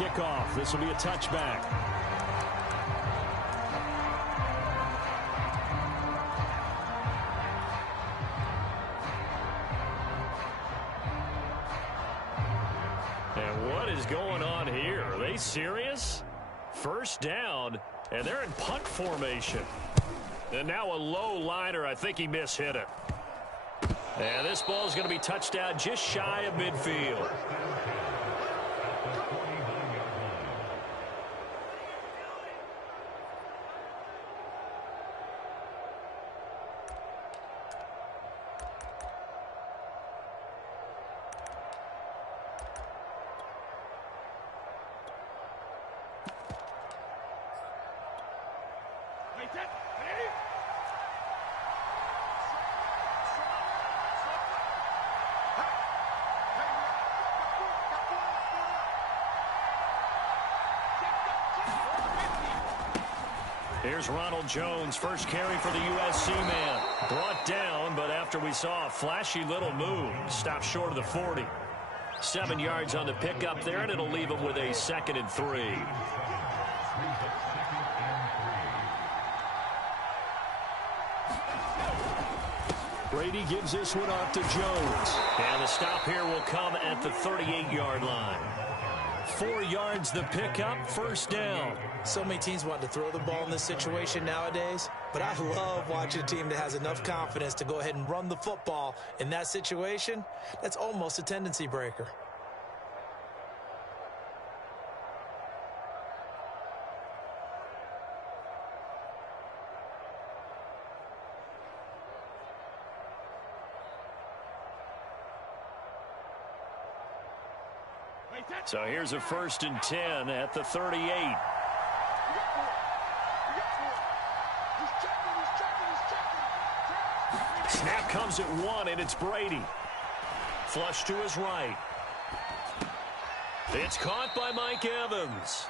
kickoff. This will be a touchback. And what is going on here? Are they serious? First down, and they're in punt formation. And now a low liner. I think he mishit it. And this ball is going to be touched out just shy of midfield. Here's Ronald Jones, first carry for the USC man. Brought down, but after we saw a flashy little move, stopped short of the 40. 7 yards on the pickup there, and it'll leave him with a 2nd and 3. Brady gives this one off to Jones. And the stop here will come at the 38-yard line. 4 yards the pickup, first down. So many teams want to throw the ball in this situation nowadays, but I love watching a team that has enough confidence to go ahead and run the football in that situation. That's almost a tendency breaker. So here's a 1st and 10 at the 38. Snap comes at 1, and it's Brady. Flush to his right. It's caught by Mike Evans.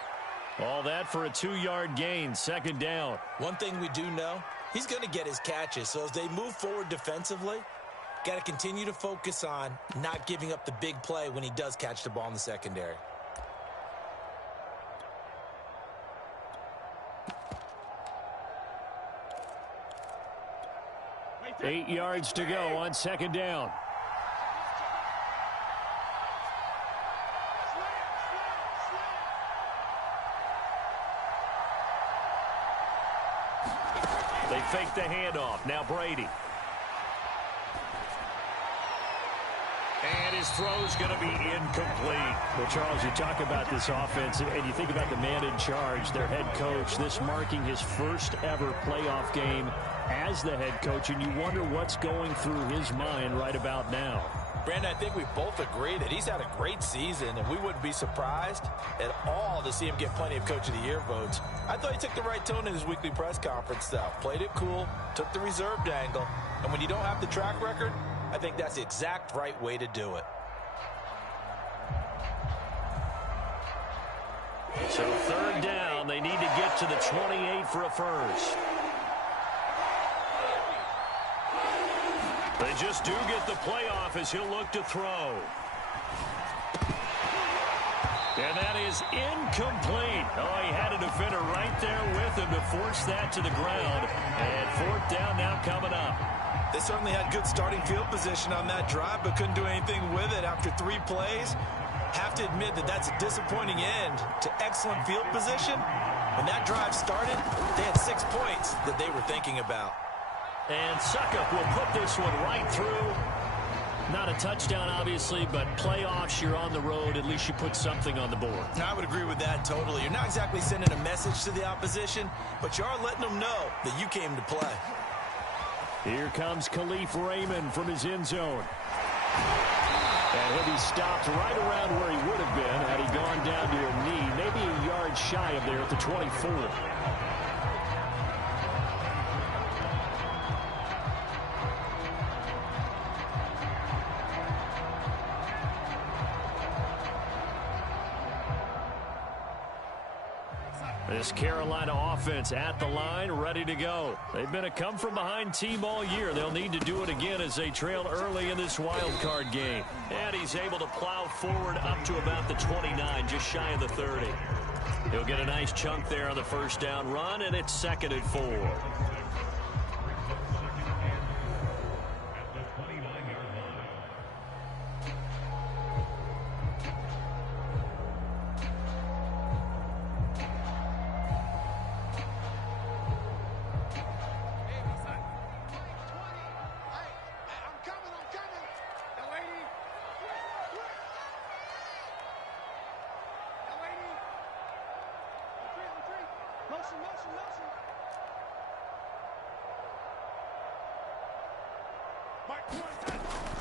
All that for a 2-yard gain, 2nd down. One thing we do know, he's going to get his catches. So as they move forward defensively, got to continue to focus on not giving up the big play when he does catch the ball in the secondary. Eight yards to go on 2nd down. They fake the handoff. Now Brady. And his throw's going to be incomplete. Well, Charles, you talk about this offense, and you think about the man in charge, their head coach, this marking his first ever playoff game as the head coach, and you wonder what's going through his mind right about now. Brandon, I think we both agree that he's had a great season, and we wouldn't be surprised at all to see him get plenty of Coach of the Year votes. I thought he took the right tone in his weekly press conference, though. Played it cool, took the reserved angle, and when you don't have the track record, I think that's the exact right way to do it. So 3rd down, they need to get to the 28 for a first. They just do get the playoff as he'll look to throw. And that is incomplete. Oh, he had a defender right there with him to force that to the ground. And 4th down now coming up. They certainly had good starting field position on that drive, but couldn't do anything with it after 3 plays. Have to admit that that's a disappointing end to excellent field position. When that drive started, they had 6 points that they were thinking about. And Suckup will put this one right through. Not a touchdown, obviously, but playoffs, you're on the road. At least you put something on the board. I would agree with that totally. You're not exactly sending a message to the opposition, but you are letting them know that you came to play. Here comes Khalif Raymond from his end zone. And he'll be stopped right around where he would have been had he gone down to a knee, maybe a yard shy of there at the 24. This Carolina offense at the line, ready to go. They've been a come-from-behind team all year. They'll need to do it again as they trail early in this wild card game. And he's able to plow forward up to about the 29, just shy of the 30. He'll get a nice chunk there on the first down run, and it's 2nd and 4.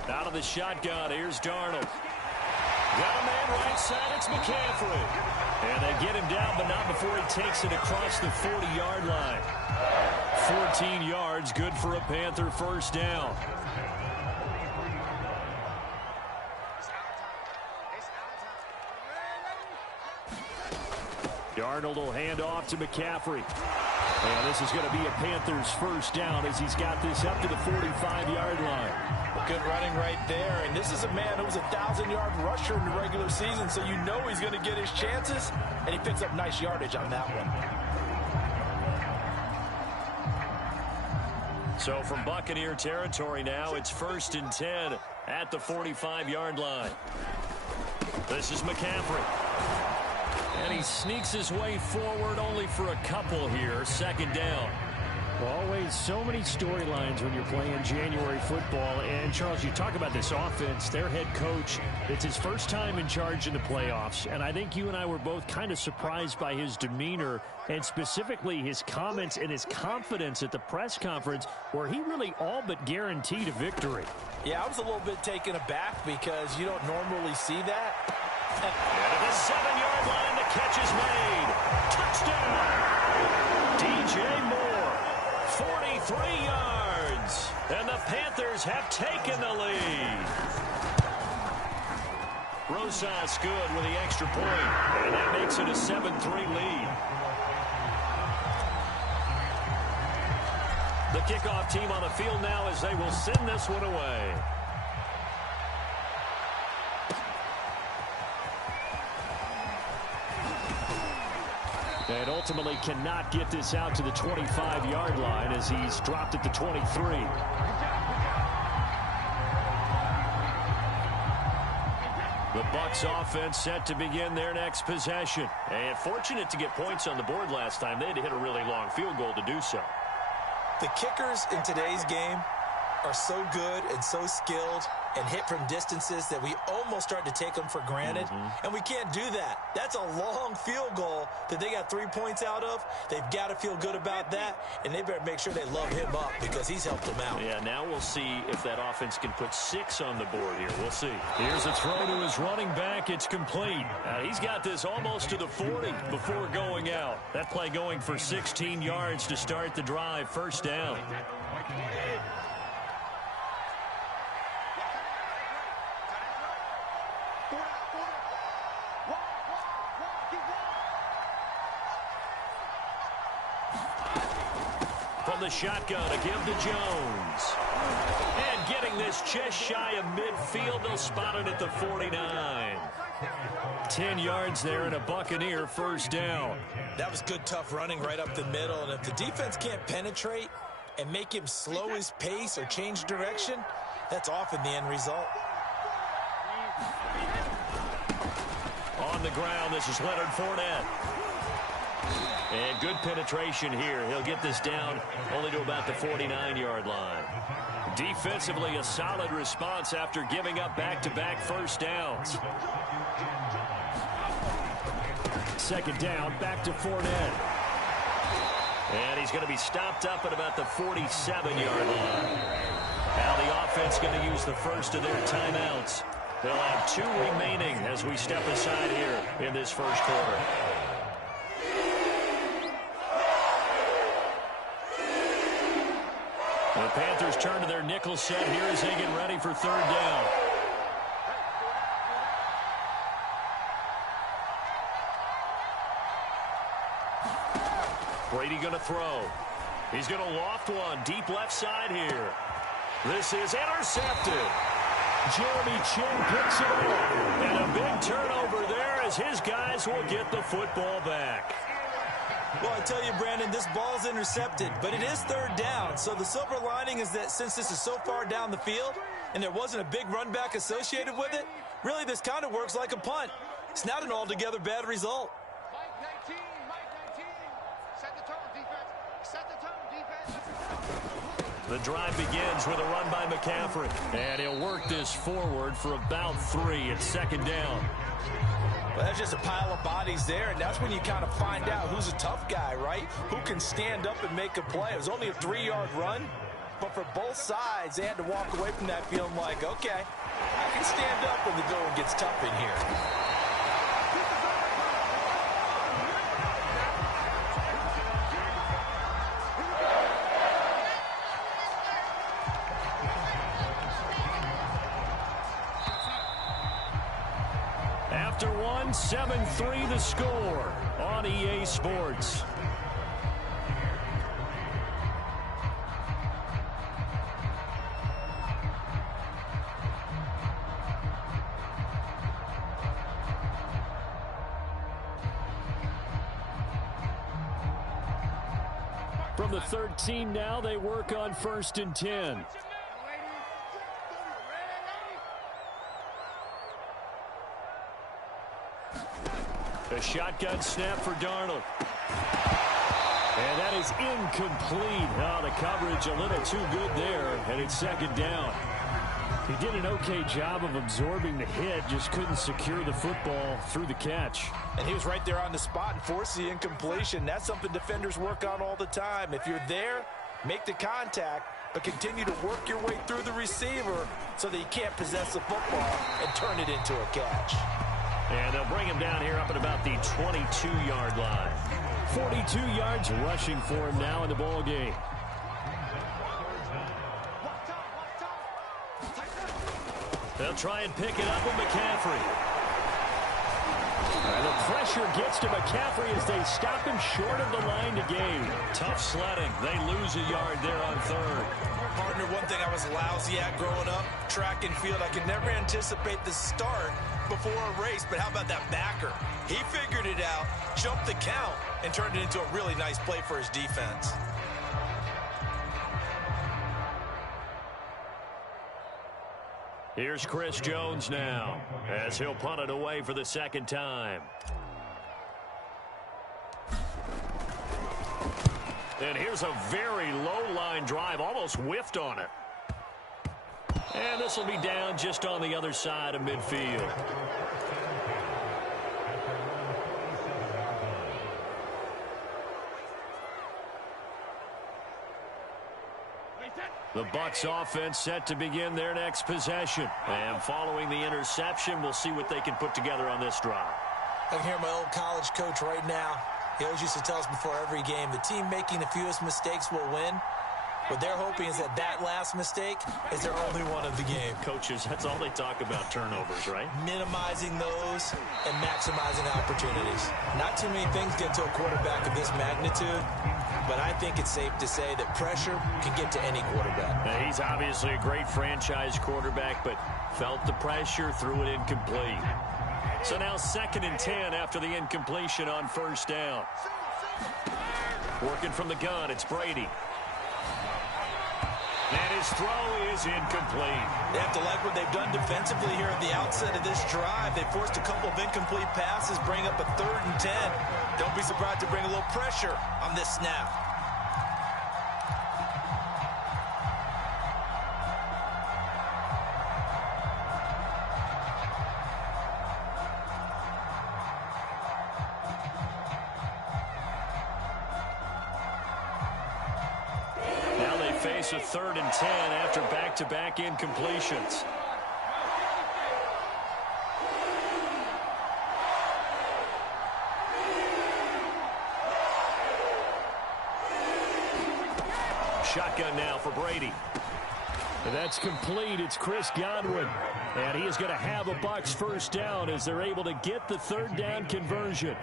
Out of the shotgun, here's Darnold. Got a man right side, it's McCaffrey. And they get him down, but not before he takes it across the 40-yard line. 14 yards, good for a Panther first down. Darnold will hand off to McCaffrey. And this is going to be a Panthers first down as he's got this up to the 45-yard line. Good running right there. And this is a man who was a 1,000-yard rusher in the regular season, so you know he's going to get his chances. And he picks up nice yardage on that one. So from Buccaneer territory now, it's 1st and 10 at the 45-yard line. This is McCaffrey. And he sneaks his way forward only for a couple here. 2nd down. Always so many storylines when you're playing January football. And, Charles, you talk about this offense, their head coach, it's his first time in charge in the playoffs. And I think you and I were both kind of surprised by his demeanor and specifically his comments and his confidence at the press conference where he really all but guaranteed a victory. Yeah, I was a little bit taken aback because you don't normally see that. And at the 7-yard line, the catch is made. Touchdown! DJ Moore, 43 yards. And the Panthers have taken the lead. Rosas good with the extra point. And that makes it a 7-3 lead. The kickoff team on the field now as they will send this one away. And ultimately cannot get this out to the 25-yard line as he's dropped at the 23. The Bucs offense set to begin their next possession. And fortunate to get points on the board last time. They had to hit a really long field goal to do so. The kickers in today's game are so good and so skilled and hit from distances that we almost start to take them for granted. And we can't do that. That's a long field goal that they got 3 points out of. They've got to feel good about that, and they better make sure they love him up because he's helped them out. Yeah, now we'll see if that offense can put 6 on the board here. We'll see. Here's a throw to his running back. It's complete. He's got this almost to the 40 before going out. That play going for 16 yards to start the drive. First down. From the shotgun, a give to Jones. And getting this just shy of midfield, they'll spot it at the 49. 10 yards there and a Buccaneer first down. That was good, tough running right up the middle. And if the defense can't penetrate and make him slow his pace or change direction, that's often the end result. On the ground, this is Leonard Fournette. And good penetration here. He'll get this down only to about the 49-yard line. Defensively, a solid response after giving up back-to-back first downs. 2nd down, back to Fournette. And he's going to be stopped up at about the 47-yard line. Now the offense going to use the first of their timeouts. They'll have 2 remaining as we step aside here in this first quarter. The Panthers turn to their nickel set here as they get ready for 3rd down. Brady going to throw. He's going to loft one deep left side here. This is intercepted. Jeremy Chin picks it up. And a big turnover there as his guys will get the football back. Well, I tell you, Brandon, this ball's intercepted, but it is third down. So the silver lining is that since this is so far down the field and there wasn't a big run back associated with it, really this kind of works like a punt. It's not an altogether bad result. Mike 19, set the tone, defense. Set the tone, defense. The drive begins with a run by McCaffrey. And he'll work this forward for about 3 at second down. Well, that's just a pile of bodies there, and that's when you kind of find out who's a tough guy, right? Who can stand up and make a play. It was only a 3-yard run, but for both sides, they had to walk away from that feeling like, okay, I can stand up when the going gets tough in here. After 7-3 the score on EA Sports. From the 13 now, they work on 1st and 10. A shotgun snap for Darnold. And that is incomplete. Oh, the coverage a little too good there, and it's second down. He did an okay job of absorbing the hit, just couldn't secure the football through the catch. And he was right there on the spot and forced the incompletion. That's something defenders work on all the time. If you're there, make the contact, but continue to work your way through the receiver so that you can't possess the football and turn it into a catch. And they'll bring him down here up at about the 22-yard line. 42 yards rushing for him now in the ball game. They'll try and pick it up with McCaffrey. And the pressure gets to McCaffrey as they stop him short of the line to gain. Tough sledding. They lose a yard there on 3rd. Partner, one thing I was lousy at growing up, track and field, I could never anticipate the start before a race, but how about that backer? He figured it out, jumped the count, and turned it into a really nice play for his defense. Here's Chris Jones now, as he'll punt it away for the 2nd time. And here's a very low-line drive, almost whiffed on it. And this will be down just on the other side of midfield. The Bucs offense set to begin their next possession. And following the interception, we'll see what they can put together on this drive. I can hear my old college coach right now. He always used to tell us before every game, the team making the fewest mistakes will win. What they're hoping is that that last mistake is their only one of the game. Coaches, that's all they talk about, turnovers, right? Minimizing those and maximizing opportunities. Not too many things get to a quarterback of this magnitude, but I think it's safe to say that pressure can get to any quarterback. Now, he's obviously a great franchise quarterback, but felt the pressure, threw it incomplete. So now 2nd and 10 after the incompletion on 1st down. Working from the gun, it's Brady. And his throw is incomplete. They have to like what they've done defensively here at the outset of this drive. They forced a couple of incomplete passes, bring up a 3rd and 10. Don't be surprised to bring a little pressure on this snap. Face a 3rd and 10 after back-to-back incompletions. Shotgun now for Brady. And that's complete. It's Chris Godwin. And he is going to have a Bucs 1st down as they're able to get the 3rd down conversion.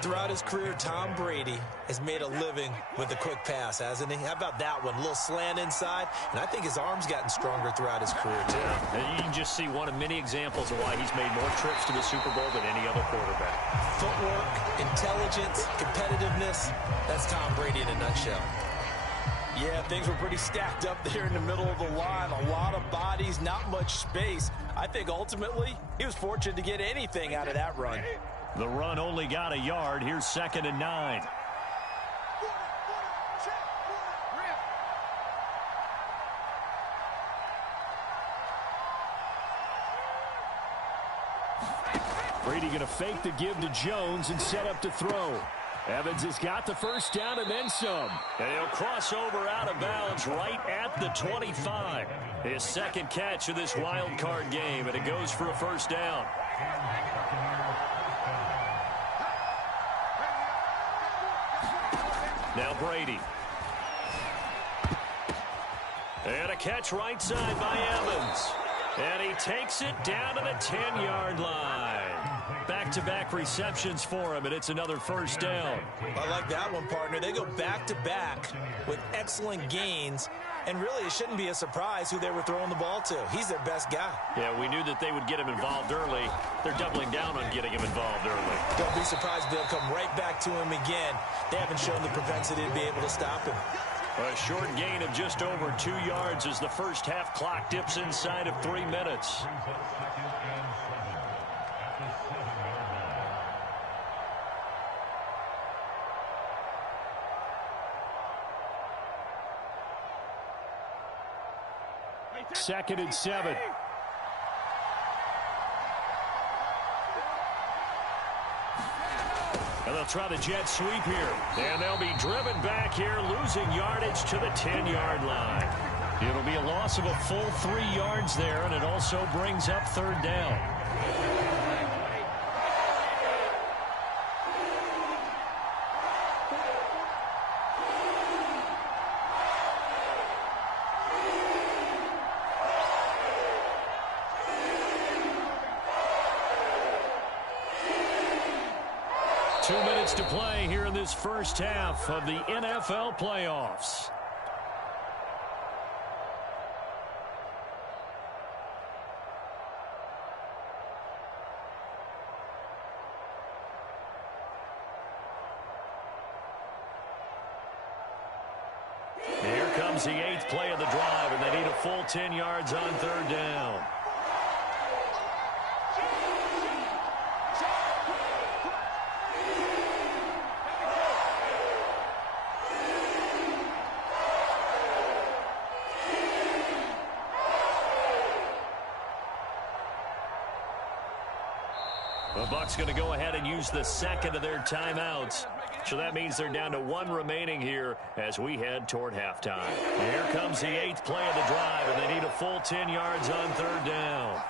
Throughout his career, Tom Brady has made a living with the quick pass, hasn't he? How about that one? A little slant inside, and I think his arm's gotten stronger throughout his career, too. And you can just see one of many examples of why he's made more trips to the Super Bowl than any other quarterback. Footwork, intelligence, competitiveness, that's Tom Brady in a nutshell. Yeah, things were pretty stacked up there in the middle of the line. A lot of bodies, not much space. I think ultimately he was fortunate to get anything out of that run. The run only got a yard. Here's 2nd and 9. Brady going to fake the give to Jones and set up to throw. Evans has got the first down and then some. And he'll cross over out of bounds right at the 25. His second catch of this wild card game, and it goes for a first down. Now Brady. And a catch right side by Evans. And he takes it down to the 10-yard line. Back-to-back receptions for him, and it's another first down. I like that one, partner. They go back-to-back with excellent gains, and really it shouldn't be a surprise who they were throwing the ball to. He's their best guy. Yeah, we knew that they would get him involved early. They're doubling down on getting him involved early. Don't be surprised they'll come right back to him again. They haven't shown the propensity to be able to stop him. A short gain of just over 2 yards as the first half clock dips inside of 3 minutes. Second and 7. And they'll try the jet sweep here. And they'll be driven back here, losing yardage to the 10-yard line. It'll be a loss of a full 3 yards there, and it also brings up 3rd down. To play here in this first half of the NFL playoffs. Here comes the 8th play of the drive, and they need a full 10 yards on 3rd down. The Bucs going to go ahead and use the second of their timeouts. So that means they're down to 1 remaining here as we head toward halftime. Here comes the 8th play of the drive, and they need a full 10 yards on 3rd down.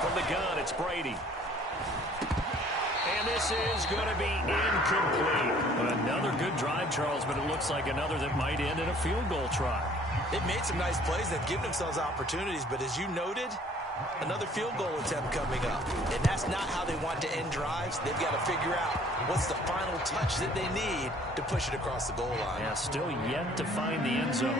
From the gun, it's Brady. And this is going to be incomplete. Another good drive, Charles, but it looks like another that might end in a field goal try. They've made some nice plays. They've given themselves opportunities, but as you noted, another field goal attempt coming up. And that's not how they want to end drives. They've got to figure out what's the final touch that they need to push it across the goal line. Yeah, still yet to find the end zone.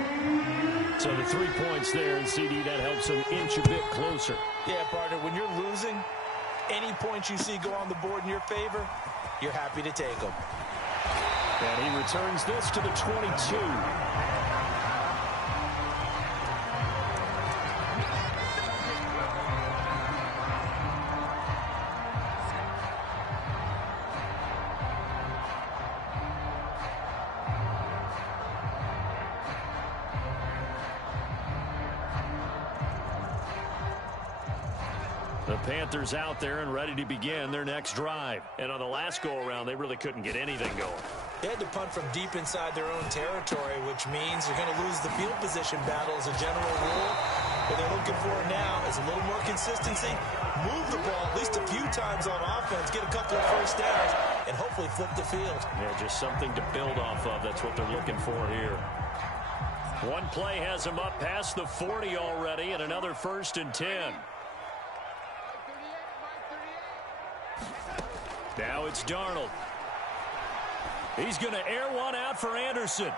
So the 3 points there, and CD, that helps them inch a bit closer. Yeah, partner, when you're losing, any points you see go on the board in your favor, you're happy to take them. And he returns this to the 22. The Panthers out there and ready to begin their next drive. And on the last go-around, they really couldn't get anything going. They had to punt from deep inside their own territory, which means they're going to lose the field position battle as a general rule. What they're looking for now is a little more consistency, move the ball at least a few times on offense, get a couple of first downs, and hopefully flip the field. Yeah, just something to build off of. That's what they're looking for here. One play has him up past the 40 already, and another 1st and 10. Now it's Darnold. He's going to air one out for Anderson.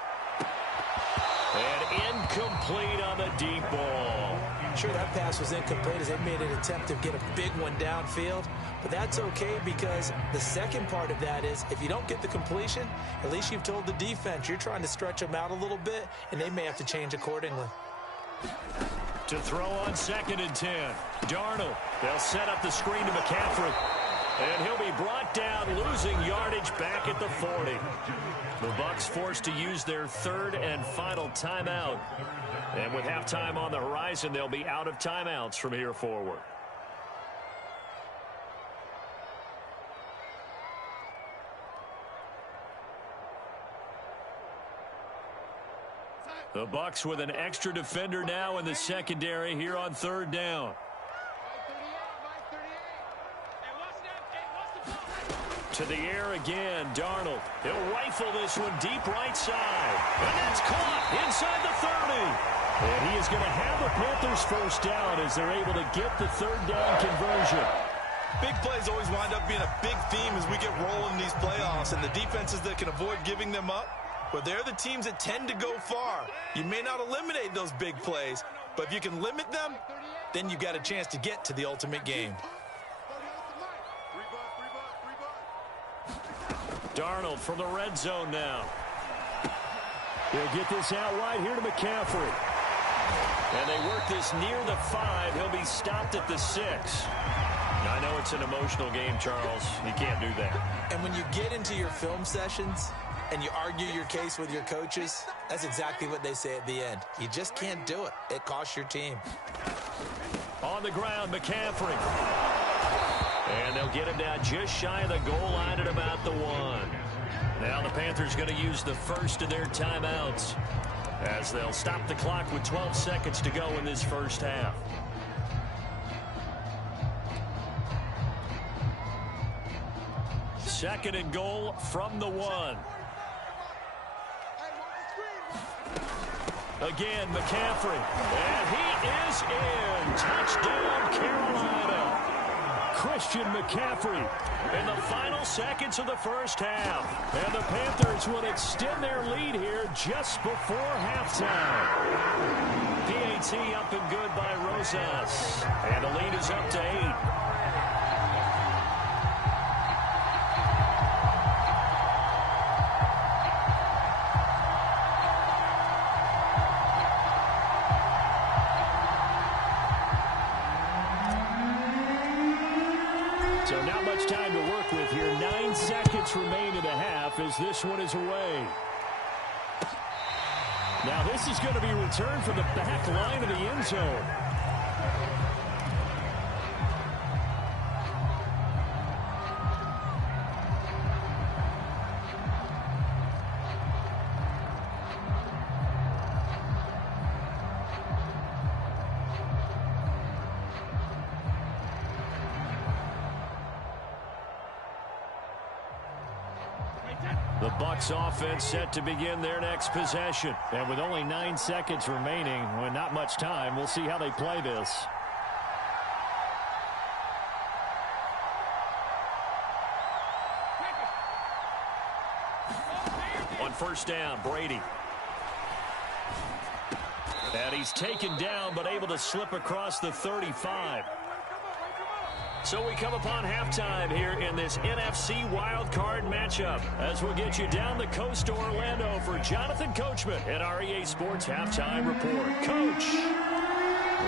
And incomplete on the deep ball. Sure, that pass was incomplete as they made an attempt to get a big one downfield. But that's okay because the second part of that is if you don't get the completion, at least you've told the defense you're trying to stretch them out a little bit, and they may have to change accordingly. To throw on 2nd and 10. Darnold. They'll set up the screen to McCaffrey. And he'll be brought down, losing yardage back at the 40. The Bucs forced to use their 3rd and final timeout. And with halftime on the horizon, they'll be out of timeouts from here forward. The Bucs with an extra defender now in the secondary here on 3rd down. To the air again, Darnold. He'll rifle this one deep right side. And that's caught inside the 30. And he is going to have the Panthers 1st down as they're able to get the 3rd down conversion. Big plays always wind up being a big theme as we get rolling in these playoffs, and the defenses that can avoid giving them up, well, they're the teams that tend to go far. You may not eliminate those big plays, but if you can limit them, then you got a chance to get to the ultimate game. Darnold from the red zone now. He'll get this out wide here to McCaffrey. And they work this near the 5. He'll be stopped at the 6. I know it's an emotional game, Charles. You can't do that. And when you get into your film sessions and you argue your case with your coaches, that's exactly what they say at the end. You just can't do it. It costs your team. On the ground, McCaffrey. And they'll get him down just shy of the goal line at about the 1. Now the Panthers going to use the 1st of their timeouts as they'll stop the clock with 12 seconds to go in this 1st half. Second and goal from the 1. Again, McCaffrey. And he is in. Touchdown, Carolina. Christian McCaffrey in the final seconds of the 1st half. And the Panthers will extend their lead here just before halftime. PAT up and good by Rosas. And the lead is up to 8. So not much time to work with here. 9 seconds remain in the half as this one is away. Now this is going to be returned from the back line of the end zone. The Bucs offense set to begin their next possession. And with only 9 seconds remaining, well, not much time, we'll see how they play this. On 1st down, Brady. And he's taken down but able to slip across the 35. So we come upon halftime here in this NFC wildcard matchup as we'll get you down the coast to Orlando for Jonathan Coachman at our EA Sports Halftime Report. Coach,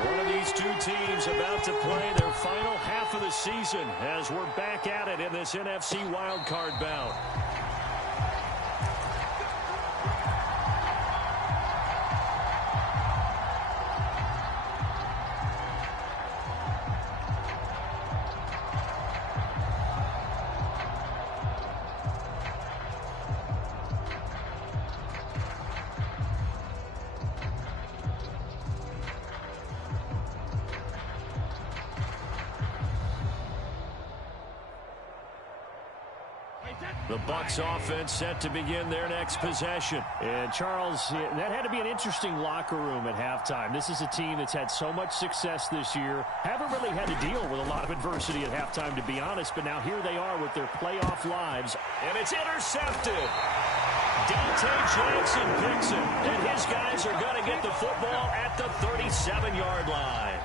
one of these two teams about to play their final half of the season as we're back at it in this NFC wildcard bout. The Bucs offense set to begin their next possession. And, Charles, that had to be an interesting locker room at halftime. This is a team that's had so much success this year. Haven't really had to deal with a lot of adversity at halftime, to be honest. But now here they are with their playoff lives. And it's intercepted. Dante Jackson picks it. And his guys are going to get the football at the 37-yard line.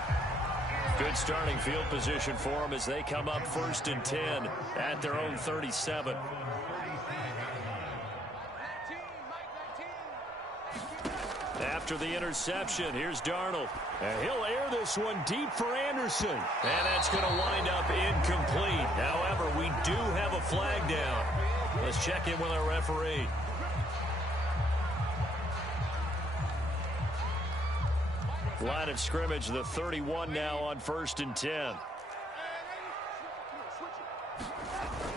Good starting field position for them as they come up 1st and 10 at their own 37. After the interception, here's Darnold. And he'll air this one deep for Anderson. And that's going to wind up incomplete. However, we do have a flag down. Let's check in with our referee. Line of scrimmage, the 31 now on 1st and 10.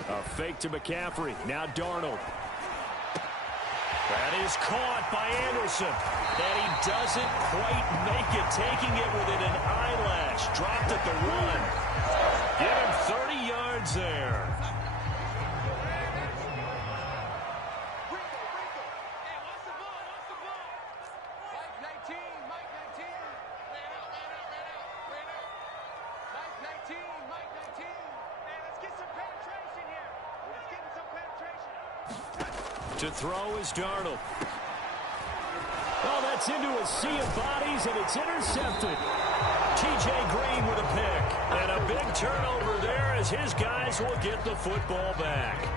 A fake to McCaffrey. Now Darnold. That is caught by Anderson. And he doesn't quite make it, taking it within an eyelash. Dropped at the run. Give him 30 yards there. To throw is Darnold. Oh, that's into a sea of bodies, and it's intercepted. T.J. Green with a pick. And a big turnover there as his guys will get the football back.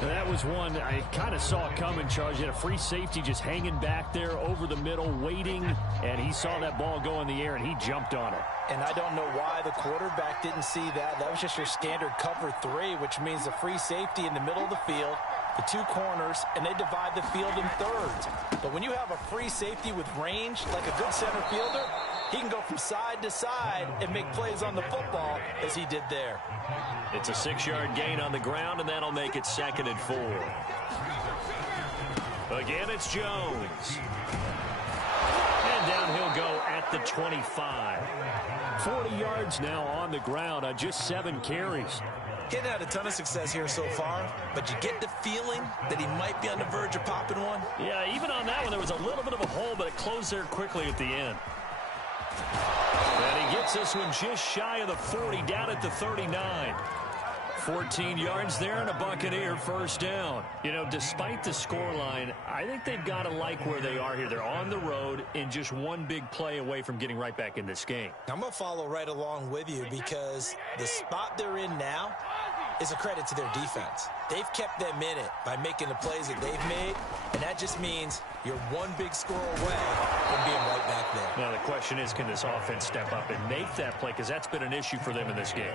That was one I kind of saw coming, Charles. You had a free safety just hanging back there over the middle, waiting, and he saw that ball go in the air, and he jumped on it. And I don't know why the quarterback didn't see that. That was just your standard cover 3, which means the free safety in the middle of the field, the 2 corners, and they divide the field in thirds. But when you have a free safety with range, like a good center fielder, he can go from side to side and make plays on the football as he did there. It's a 6-yard gain on the ground, and that'll make it 2nd and 4. Again, it's Jones. And down he'll go at the 25. 40 yards now on the ground on just 7 carries. Getting had a ton of success here so far, but you get the feeling that he might be on the verge of popping one. Yeah, even on that one, there was a little bit of a hole, but it closed there quickly at the end. And he gets this one just shy of the 40, down at the 39. 14 yards there and a Buccaneer first down. You know, despite the scoreline, I think they've got to like where they are here. They're on the road and just one big play away from getting right back in this game. I'm going to follow right along with you because the spot they're in now is a credit to their defense. They've kept them in it by making the plays that they've made, and that just means you're one big score away from being right back there. Now, the question is, can this offense step up and make that play? Because that's been an issue for them in this game.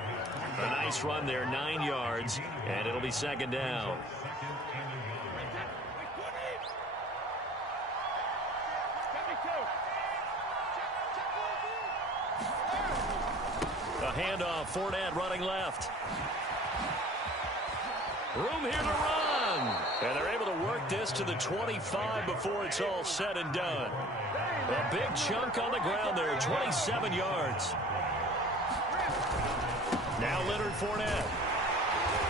A nice run there, 9 yards, and it'll be 2nd down. A handoff, Fournette running left. Room here to run. And they're able to work this to the 25 before it's all said and done. A big chunk on the ground there, 27 yards. Now Leonard Fournette.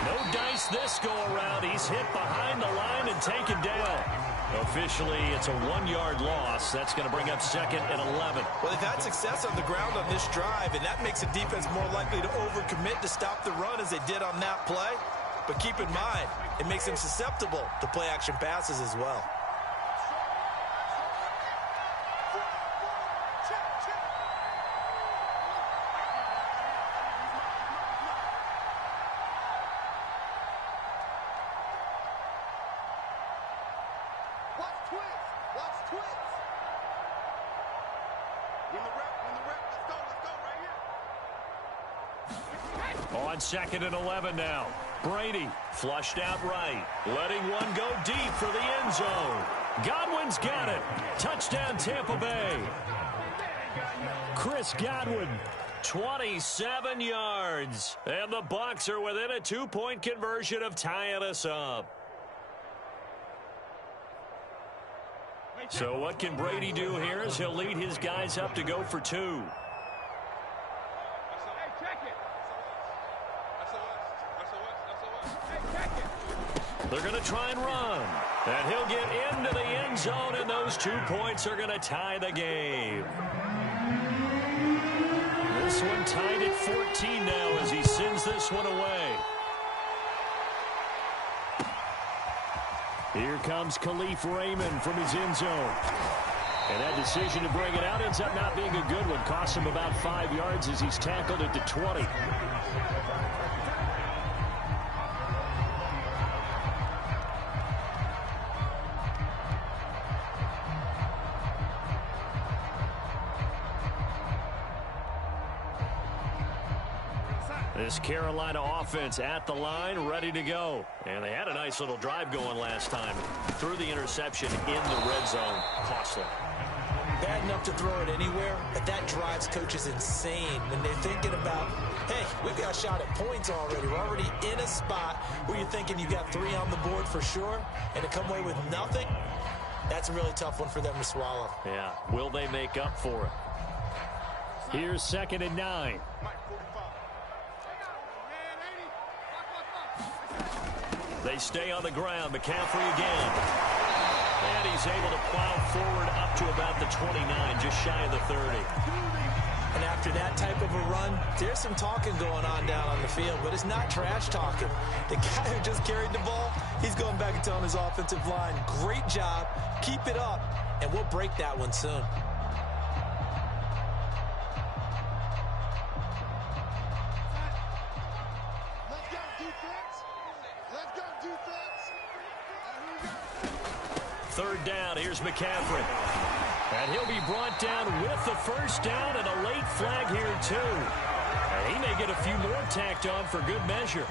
No dice this go around. He's hit behind the line and taken down. Officially, it's a 1-yard loss. That's going to bring up 2nd and 11. Well, they've had success on the ground on this drive, and that makes the defense more likely to overcommit to stop the run as they did on that play. But keep in mind, it makes them susceptible to play-action passes as well. On 2nd and 11 now. Brady flushed out right. Letting one go deep for the end zone. Godwin's got it. Touchdown Tampa Bay. Chris Godwin. 27 yards. And the Bucs are within a 2-point conversion of tying us up. So what can Brady do here as he'll lead his guys up to go for 2? They're going to try and run. And he'll get into the end zone, and those 2 points are going to tie the game. This one tied at 14 now as he sends this one away. Here comes Khalif Raymond from his end zone. And that decision to bring it out ends up not being a good one. Costs him about 5 yards as he's tackled at the 20. This Carolina offense at the line, ready to go. And they had a nice little drive going last time. Threw the interception in the red zone. Costly. Bad enough to throw it anywhere, but that drives coaches insane when they're thinking about, hey, we've got a shot at points already. We're already in a spot where you're thinking you got 3 on the board for sure, and to come away with nothing, that's a really tough one for them to swallow. Yeah, will they make up for it? Here's 2nd and 9. They stay on the ground. McCaffrey again. And he's able to plow forward up to about the 29, just shy of the 30. And after that type of a run, there's some talking going on down on the field, but it's not trash talking. The guy who just carried the ball, he's going back and telling his offensive line, great job, keep it up, and we'll break that one soon. Third down, here's McCaffrey. And he'll be brought down with the first down and a late flag here too. And he may get a few more tacked on for good measure.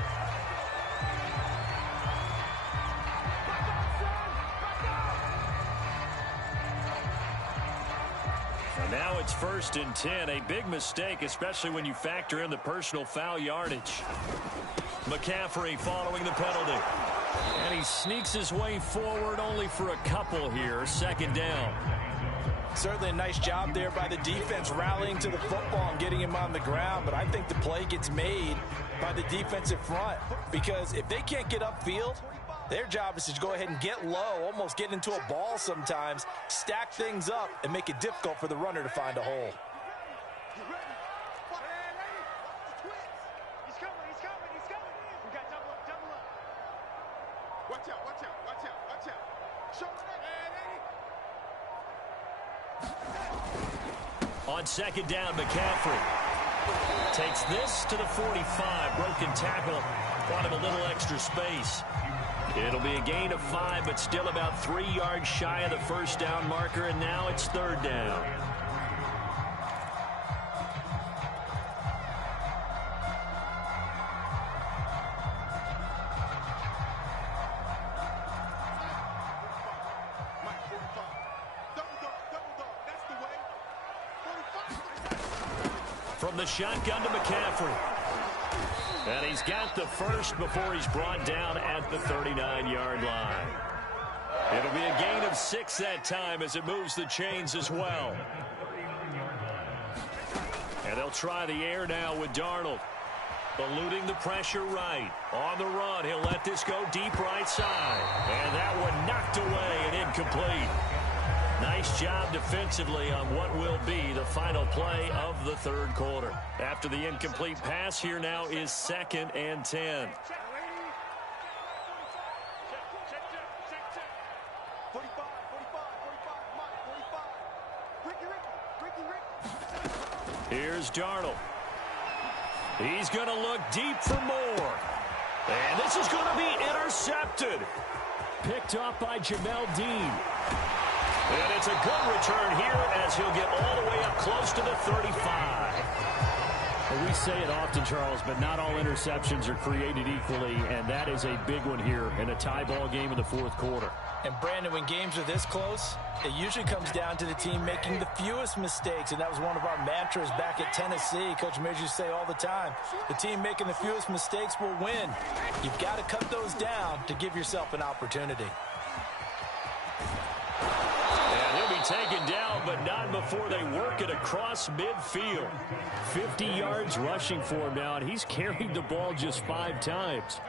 And now it's 1st and 10, a big mistake, especially when you factor in the personal foul yardage. McCaffrey following the penalty. And he sneaks his way forward only for a couple here. 2nd down. Certainly a nice job there by the defense rallying to the football and getting him on the ground. But I think the play gets made by the defensive front. Because if they can't get upfield, their job is to go ahead and get low, almost get into a ball sometimes, stack things up, and make it difficult for the runner to find a hole. On 2nd down, McCaffrey takes this to the 45. Broken tackle. Brought him a little extra space. It'll be a gain of 5, but still about 3 yards shy of the first down marker, and now it's 3rd down. From the shotgun to McCaffrey. And he's got the first before he's brought down at the 39-yard line. It'll be a gain of 6 that time as it moves the chains as well. And they'll try the air now with Darnold. Eluding the pressure right. On the run, he'll let this go deep right side. And that one knocked away and incomplete. Nice job defensively on what will be the final play of the 3rd quarter. After the incomplete pass, here now is 2nd and 10. Here's Darnold. He's going to look deep for more. And this is going to be intercepted. Picked off by Jamel Dean. And it's a good return here as he'll get all the way up close to the 35. Well, we say it often, Charles, but not all interceptions are created equally, and that is a big one here in a tie ball game in the 4th quarter. And, Brandon, when games are this close, it usually comes down to the team making the fewest mistakes, and that was one of our mantras back at Tennessee. Coach Midge used to say all the time, the team making the fewest mistakes will win. You've got to cut those down to give yourself an opportunity. Taken down, but not before they work it across midfield. 50 yards rushing for him now, and he's carried the ball just 5 times.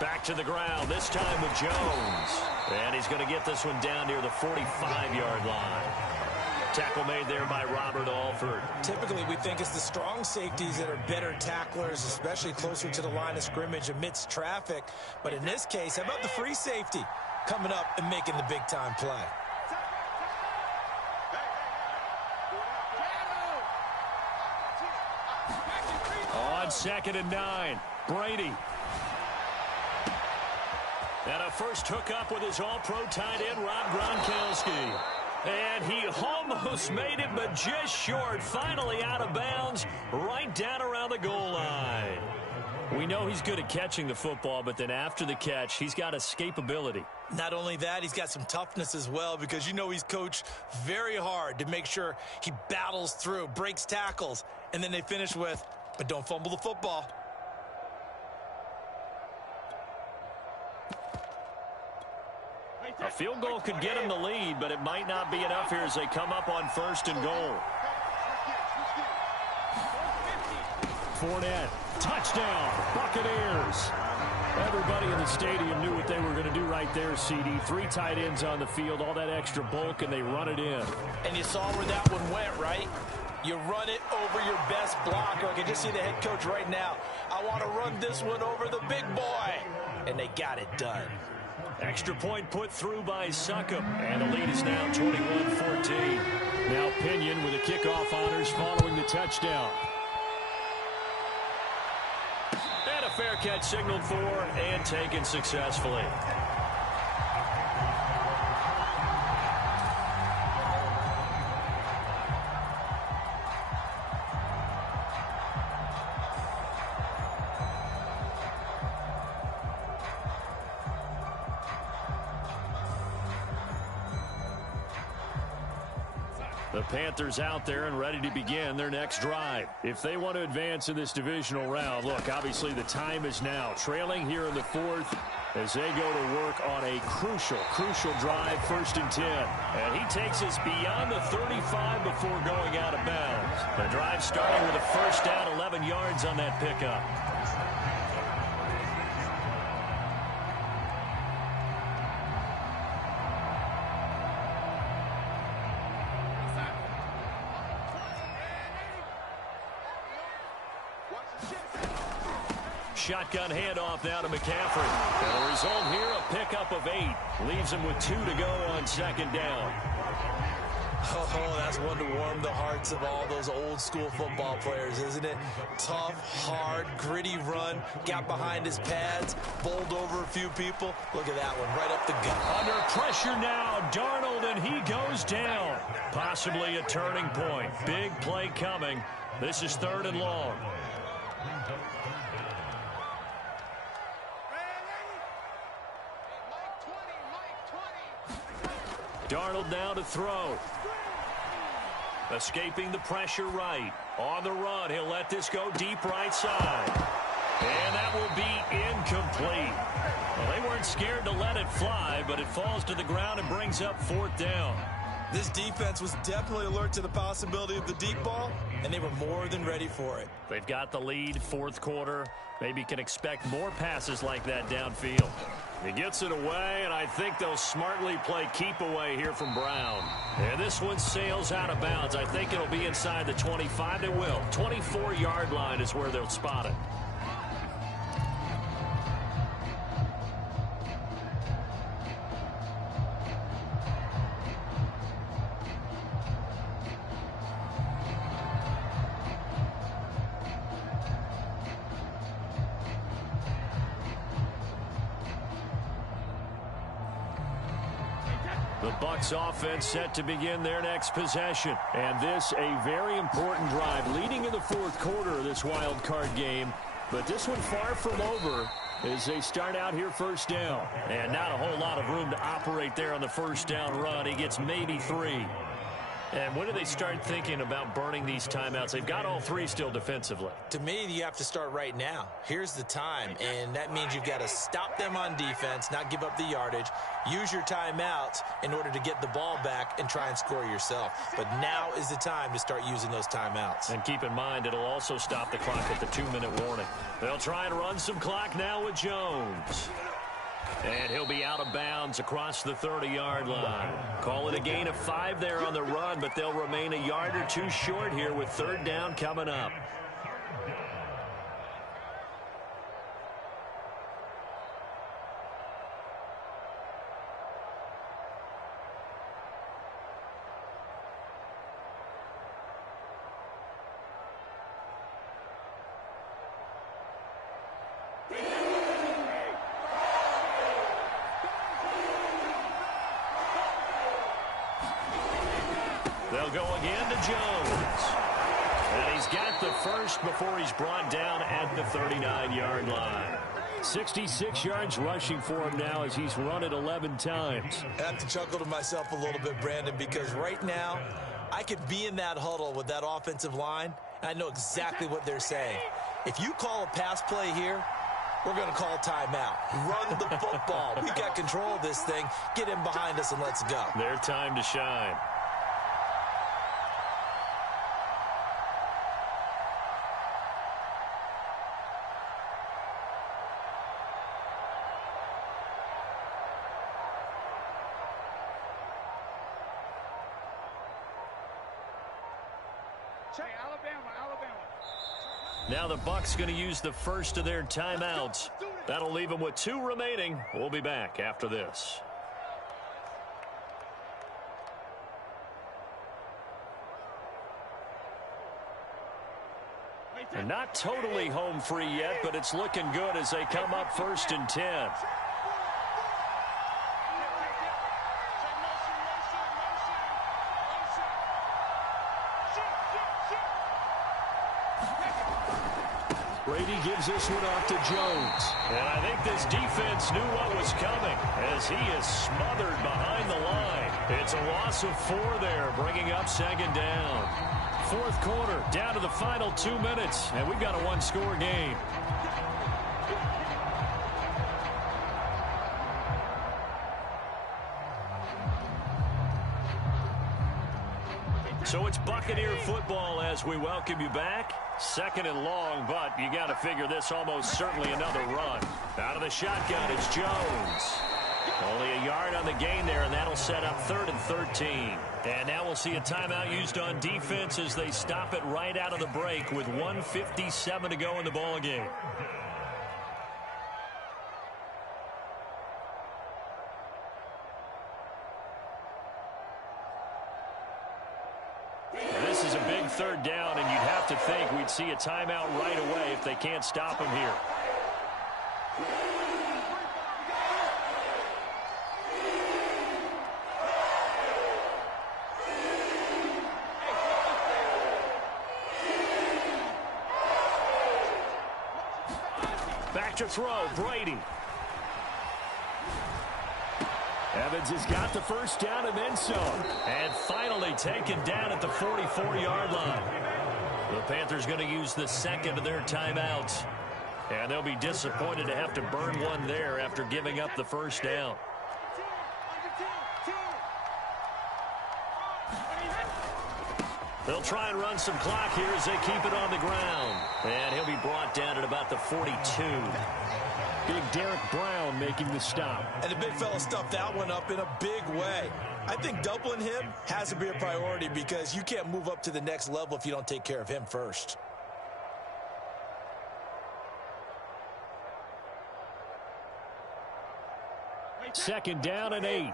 Back to the ground, this time with Jones. And he's going to get this one down near the 45-yard line. Tackle made there by Robert Alford. Typically, we think it's the strong safeties that are better tacklers, especially closer to the line of scrimmage amidst traffic. But in this case, how about the free safety coming up and making the big-time play? On 2nd and 9, Brady. And a first hookup with his all-pro tight end, Rob Gronkowski. And he almost made it, but just short. Finally out of bounds, right down around the goal line. We know he's good at catching the football, but then after the catch, he's got escapability. Not only that, he's got some toughness as well, because you know he's coached very hard to make sure he battles through, breaks tackles, and then they finish with, but don't fumble the football. A field goal could get him the lead, but it might not be enough here as they come up on 1st and goal. Fournette, touchdown, Buccaneers. Everybody in the stadium knew what they were going to do right there, CD. 3 tight ends on the field, all that extra bulk, and they run it in. And you saw where that one went, right? You run it over your best blocker. I can just see the head coach right now. I want to run this one over the big boy. And they got it done. Extra point put through by Succop, and the lead is now 21-14. Now Pinion with the kickoff honors following the touchdown. And a fair catch signaled for and taken successfully. The Panthers out there and ready to begin their next drive. If they want to advance in this divisional round, look, obviously the time is now. Trailing here in the 4th as they go to work on a crucial drive, 1st and 10. And he takes us beyond the 35 before going out of bounds. The drive starting with a 1st down, 11 yards on that pickup. Shotgun handoff now to McCaffrey. And the result here, a pickup of 8. Leaves him with 2 to go on 2nd down. Oh, that's one to warm the hearts of all those old school football players, isn't it? Tough, hard, gritty run. Got behind his pads, bowled over a few people. Look at that one, right up the gut. Under pressure now, Darnold, and he goes down. Possibly a turning point. Big play coming. This is 3rd and long. Darnold now to throw. Escaping the pressure right. On the run, he'll let this go deep right side. And that will be incomplete. Well, they weren't scared to let it fly, but it falls to the ground and brings up 4th down. This defense was definitely alert to the possibility of the deep ball, and they were more than ready for it. They've got the lead, 4th quarter. Maybe can expect more passes like that downfield. He gets it away, and I think they'll smartly play keep away here from Brown. And this one sails out of bounds. I think it'll be inside the 25. It will. 24-yard line is where they'll spot it. The Bucs offense set to begin their next possession. And this a very important drive leading in the 4th quarter of this wild card game. But this one far from over as they start out here 1st down. And not a whole lot of room to operate there on the 1st down run. He gets maybe 3. And when do they start thinking about burning these timeouts? They've got all three still defensively. To me, you have to start right now. Here's the time, and that means you've got to stop them on defense, not give up the yardage, use your timeouts in order to get the ball back and try and score yourself. But now is the time to start using those timeouts. And keep in mind, it'll also stop the clock at the 2-minute warning. They'll try and run some clock now with Jones. And he'll be out of bounds across the 30-yard line. Call it a gain of 5 there on the run, but they'll remain a yard or two short here with third down coming up. They'll go again to Jones. And he's got the first before he's brought down at the 39-yard line. 66 yards rushing for him now as he's run it 11 times. I have to chuckle to myself a little bit, Brandon, because right now I could be in that huddle with that offensive line, and I know exactly what they're saying. If you call a pass play here, we're going to call timeout. Run the football. We've got control of this thing. Get in behind us and let's go. Their time to shine. Now the Bucs going to use the first of their timeouts. That'll leave them with 2 remaining. We'll be back after this. And not totally home free yet, but it's looking good as they come up 1st and 10. Brady gives this one off to Jones. And I think this defense knew what was coming as he is smothered behind the line. It's a loss of 4 there, bringing up 2nd down. 4th quarter, down to the final 2 minutes, and we've got a 1-score game. So it's Buccaneer football as we welcome you back. 2nd and long, but you got to figure this almost certainly another run. Out of the shotgun, it's Jones. Only a yard on the gain there, and that'll set up 3rd and 13. And now we'll see a timeout used on defense as they stop it right out of the break with 1:57 to go in the ball game. This is a big 3rd down, and you'd have to think we'd see a timeout right away if they can't stop him here. Back to throw, Brady. Evans has got the first down and then some. And finally taken down at the 44-yard line. The Panthers going to use the 2nd of their timeouts. And they'll be disappointed to have to burn one there after giving up the first down. They'll try and run some clock here as they keep it on the ground. And he'll be brought down at about the 42. Big Derek Brown making the stop. And the big fella stuffed that one up in a big way. I think doubling him has to be a priority because you can't move up to the next level if you don't take care of him first. Second down and 8.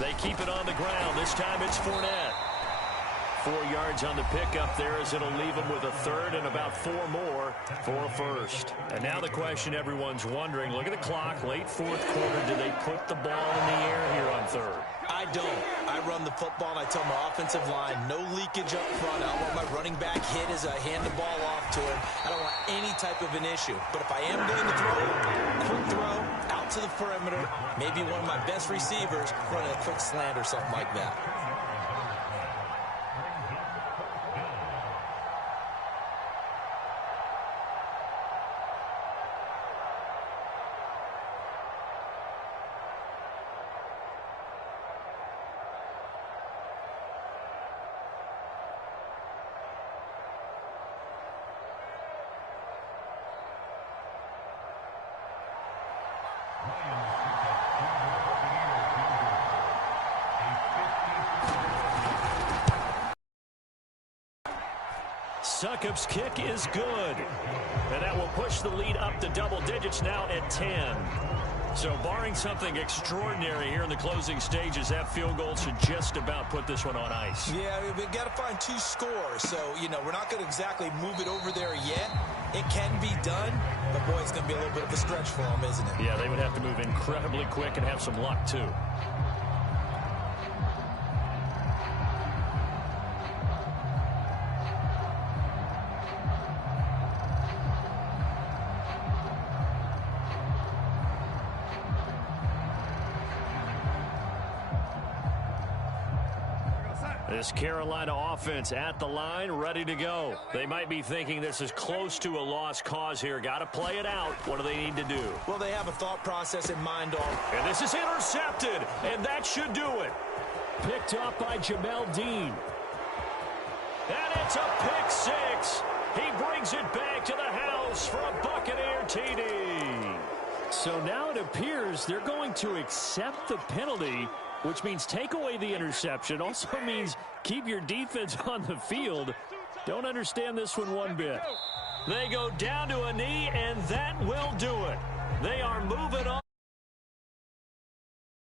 They keep it on the ground. This time it's Fournette. 4 yards on the pickup there as it'll leave them with a 3rd and about 4 more for a first. And now the question everyone's wondering, look at the clock, late 4th quarter, do they put the ball in the air here on 3rd? I don't. I run the football, and I tell my offensive line, no leakage up front. I don't want my running back hit as I hand the ball off to him. I don't want any type of an issue. But if I am going to throw, quick throw, out to the perimeter, maybe one of my best receivers running a quick slant or something like that. Succop's kick is good. And that will push the lead up to double digits now at 10. So barring something extraordinary here in the closing stages, that field goal should just about put this one on ice. Yeah, we've got to find 2 scores. So, we're not going to exactly move it over there yet. It can be done, but, boy, it's going to be a little bit of a stretch for them, isn't it? Yeah, they would have to move incredibly quick and have some luck, too. This Carolina offense at the line, ready to go. They might be thinking this is close to a lost cause here. Got to play it out. What do they need to do? Well, they have a thought process in mind on. And this is intercepted, and that should do it. Picked up by Jamel Dean. And it's a pick six. He brings it back to the house for a Buccaneer TD. So now it appears they're going to accept the penalty, which means take away the interception. Also means keep your defense on the field. Don't understand this one bit. They go down to a knee, and that will do it. They are moving on.